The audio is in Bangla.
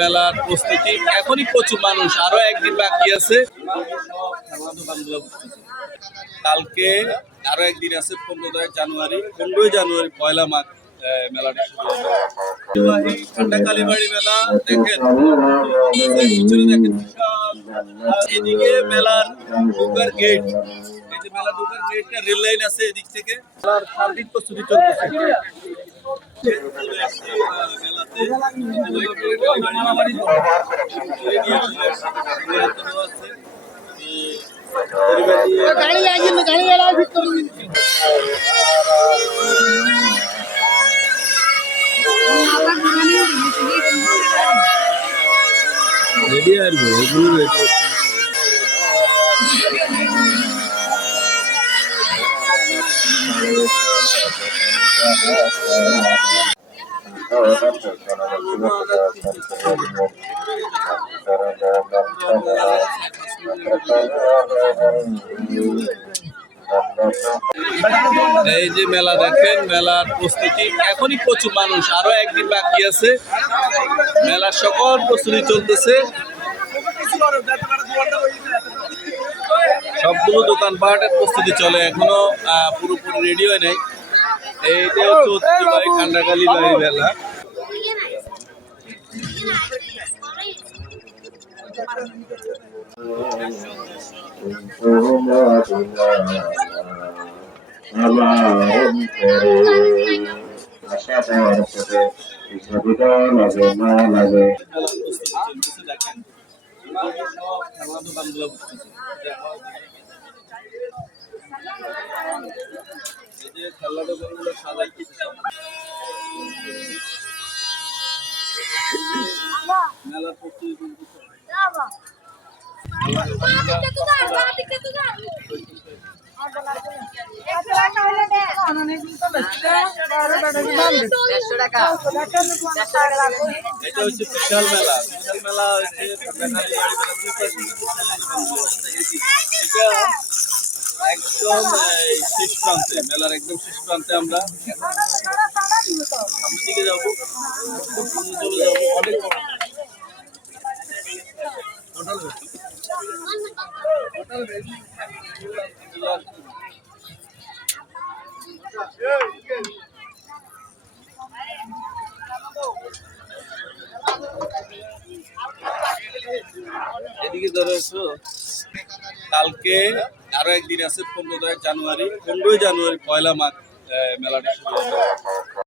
মেলার প্রস্তুতি এখনই প্রচুর মানুষ, আরো একদিন বাকি আছে। কালকে আরো একদিন আছে, 15 জানুয়ারি, 15 জানুয়ারি পয়লা মাঘ মেলাটা শুরু হবে। ঠান্ডা কালীবাড়ি মেলা দেখেন, পিছনে দেখেন এদিকে মেলার ঢোকার গেট, এই যে মেলা ঢোকার গেটটা রেল লাইন আছে, এদিক থেকে মেলার সার্বিক প্রস্তুতি চলতেছে। রেডি আসবো এগুলো রেডি। এই যে মেলা দেখেন, মেলার প্রস্তুতি এখনই প্রচুর মানুষ, আরো একদিন বাকি আছে। মেলার সকল প্রস্তুতি চলতেছে, সবগুলো দোকানপাটের প্রস্তুতি চলে, এখনো পুরোপুরি রেডি হয় নাই। এইটা হচ্ছে ঐতিহ্যবাহী খান্ডাকালী বাড়ি মেলা। খেলা দোকানগুলো সাজাইতেছে মেলার প্রস্তুতি। এটা হচ্ছে বিশাল মেলা, বিশাল মেলা হচ্ছে এটা একদম শেষ প্রান্তে, মেলার একদম শেষ প্রান্তে। আমরা সামনের দিকে যাবো, চলে যাবো অনেক এদিকে ধরে আসো। কালকে আরো একদিন আছে, 15 জানুয়ারি, 15 জানুয়ারি পয়লা মাঘ মেলাটা শুরু হবে।